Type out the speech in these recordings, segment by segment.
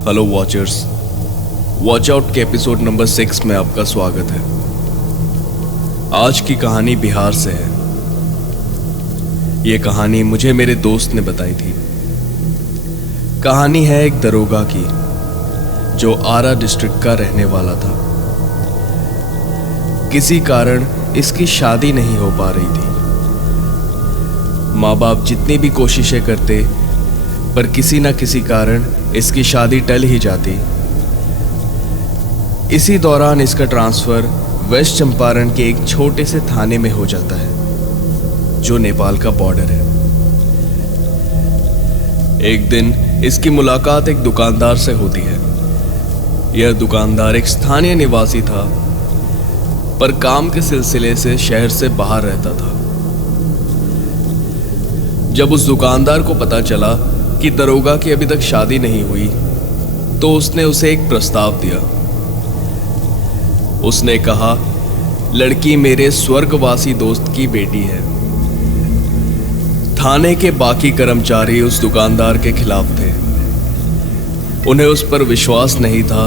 Hello watchers, watch out के episode number 6 में आपका स्वागत है। आज की कहानी बिहार से है। ये कहानी मुझे मेरे दोस्त ने बताई थी। कहानी है एक दरोगा की जो आरा डिस्ट्रिक्ट का रहने वाला था। किसी कारण इसकी शादी नहीं हो पा रही थी। माँ बाप जितनी भी कोशिशें करते पर किसी न किसी कारण इसकी शादी टल ही जाती। इसी दौरान इसका ट्रांसफर वेस्ट चंपारण के एक छोटे से थाने में हो जाता है जो नेपाल का बॉर्डर है। एक दिन इसकी मुलाकात एक दुकानदार से होती है। यह दुकानदार एक स्थानीय निवासी था पर काम के सिलसिले से शहर से बाहर रहता था। जब उस दुकानदार को पता चला कि दरोगा की अभी तक शादी नहीं हुई तो उसने उसे एक प्रस्ताव दिया। उसने कहा, लड़की मेरे स्वर्गवासी दोस्त की बेटी है। थाने के बाकी कर्मचारी उस दुकानदार के खिलाफ थे। उन्हें उस पर विश्वास नहीं था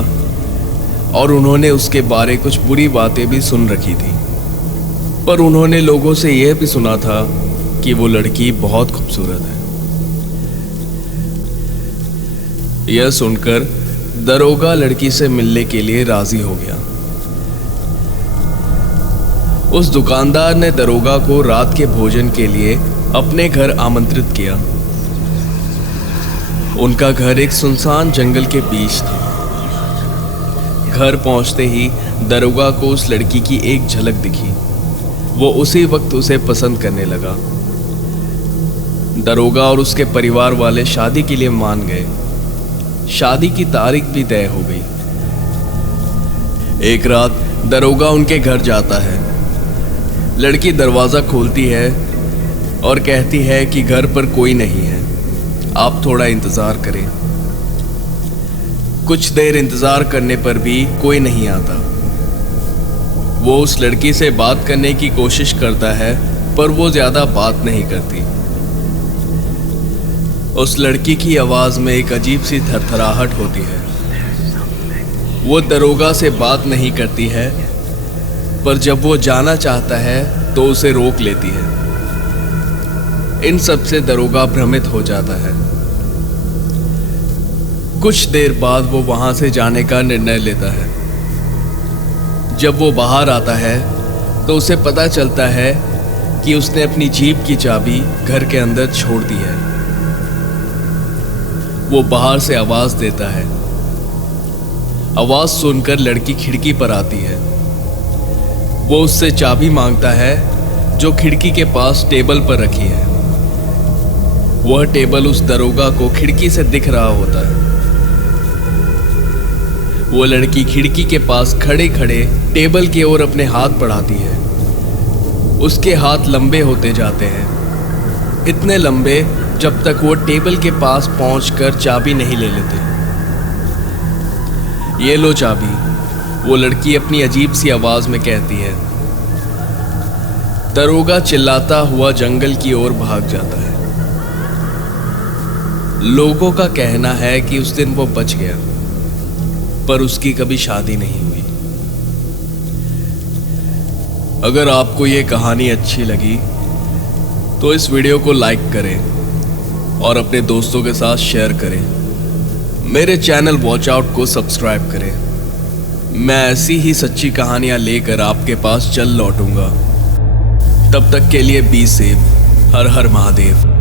और उन्होंने उसके बारे कुछ बुरी बातें भी सुन रखी थी। पर उन्होंने लोगों से यह भी सुना था कि वो लड़की बहुत खूबसूरत है। यह सुनकर दरोगा लड़की से मिलने के लिए राजी हो गया। उस दुकानदार ने दरोगा को रात के भोजन के लिए अपने घर आमंत्रित किया। उनका घर एक सुनसान जंगल के बीच था। घर पहुंचते ही दरोगा को उस लड़की की एक झलक दिखी। वो उसी वक्त उसे पसंद करने लगा। दरोगा और उसके परिवार वाले शादी के लिए मान गए। शादी की तारीख भी तय हो गई। एक रात दरोगा उनके घर जाता है। लड़की दरवाजा खोलती है और कहती है कि घर पर कोई नहीं है, आप थोड़ा इंतजार करें। कुछ देर इंतजार करने पर भी कोई नहीं आता। वो उस लड़की से बात करने की कोशिश करता है पर वो ज्यादा बात नहीं करती। उस लड़की की आवाज में एक अजीब सी थरथराहट होती है। वो दरोगा से बात नहीं करती है पर जब वो जाना चाहता है तो उसे रोक लेती है। इन सब से दरोगा भ्रमित हो जाता है। कुछ देर बाद वो वहां से जाने का निर्णय लेता है। जब वो बाहर आता है तो उसे पता चलता है कि उसने अपनी जीप की चाबी घर के अंदर छोड़ दी है। वो बाहर से आवाज देता है। आवाज सुनकर लड़की खिड़की पर आती है। वो उससे चाबी मांगता है जो खिड़की के पास टेबल पर रखी है। वह टेबल उस दरोगा को खिड़की से दिख रहा होता है। वो लड़की खिड़की के पास खड़े खड़े टेबल की ओर अपने हाथ बढ़ाती है। उसके हाथ लंबे होते जाते हैं, इतने लंबे जब तक वो टेबल के पास पहुंचकर चाबी नहीं ले लेते। ये लो चाबी, वो लड़की अपनी अजीब सी आवाज में कहती है। दरोगा चिल्लाता हुआ जंगल की ओर भाग जाता है। लोगों का कहना है कि उस दिन वो बच गया पर उसकी कभी शादी नहीं हुई। अगर आपको ये कहानी अच्छी लगी तो इस वीडियो को लाइक करें और अपने दोस्तों के साथ शेयर करें। मेरे चैनल वॉच आउट को सब्सक्राइब करें। मैं ऐसी ही सच्ची कहानियां लेकर आपके पास चल लौटूंगा। तब तक के लिए be safe. Her her Mahadev.